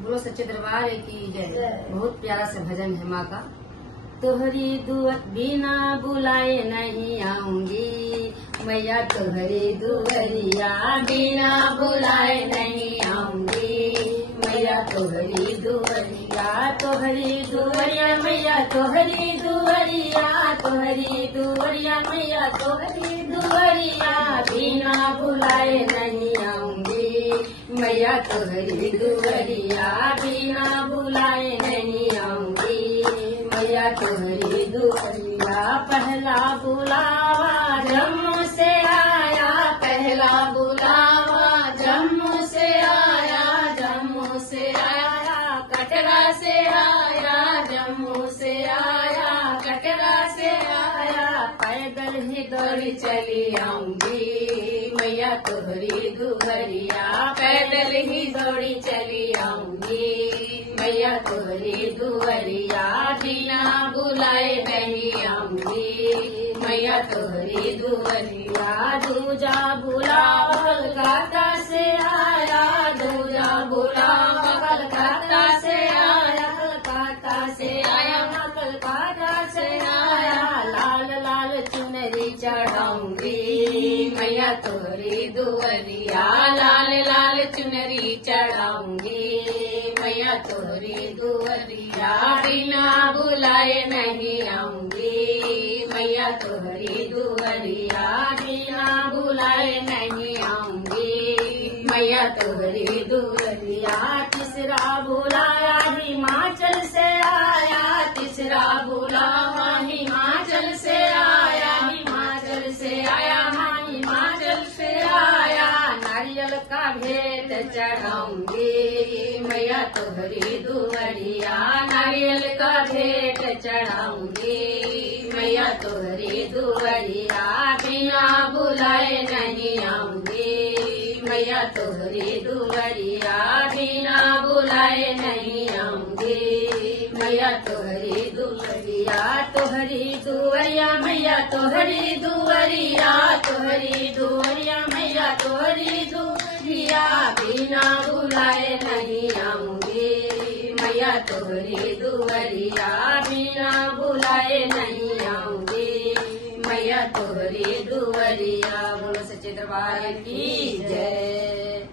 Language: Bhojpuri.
बोलो सच्चे दरबार की जय। बहुत प्यारा सा भजन है माँ का। तोहरी दुआर बिना बुलाए नहीं आऊंगी मैया, तोहरी दुआरिया बिना बुलाए नहीं आऊंगी मैया, तोहरी दुआरिया, तोहरी दुआरिया मैया, तोहरी दुआरिया, तोहरी दुआरिया मैया, तोहरी दुआरिया बिना बुलाए नहीं आऊंगी मैया, तोहरी दुआरिया बिना बुलाए नहीं आऊंगी मैया, तोहरी दुआरिया। पहला बुलावा जम्मू से आया, पहला बुलावा जम्मू से आया, जम्मू से आया, कटरा से आया, जम्मू से आया, कटरा से आया, पैदल ही दौड़ी चली आऊंगी मैया, तोहरी दुआरिया, पैदल ही दौड़ी चली आऊंगी मैया, तोहरी दुआरिया बिना बुलाए नहीं आऊंगी मैया, तोहरी दुआरिया। दूजा बुलावा कलकत्ता से आया, दूजा बुलावा कलकत्ता से आया, कलकत्ता से आया, कलकत्ता से आया, लाल लाल चुनरी चढ़ाऊंगी मैया, तोहरी दुआरिया, लाल लाल चुनरी चढ़ाऊंगी मैया, तोहरी दुआरिया बिना बुलाए नहीं आऊंगी मैया, तोहरी दुआरिया बिना बुलाए नहीं आऊंगी मैया, तोहरी दुआरिया। तीसरा बुलाया हिमाचल से आया, तीसरा बुलावा हिमाचल से आया, हिमाचल से आया, हिमाचल से आया, नारियल का भेंट चढ़ाऊंगी मैया, तोहरी दुआरिया, नारियल का भेंट चढ़ाऊंगी मैया, तोहरी दुआरिया बिना बुलाए नहीं आऊंगी मैया, तोहरी दुआरिया बिना बुलाए नहीं आऊंगी मैया, तोहरी दुआरिया, तोहरी दुआरिया मैया, तोहरी दुआरिया, तोहरी दुआरिया मैया, तोहरी दुआरिया बिना बुलाए नहीं आऊंगी मैया, तोहरी दुआरिया बिना बुलाए नहीं आऊंगी मैया, तोहरी दुआरिया। बोलो सच्चे दरबार की जय।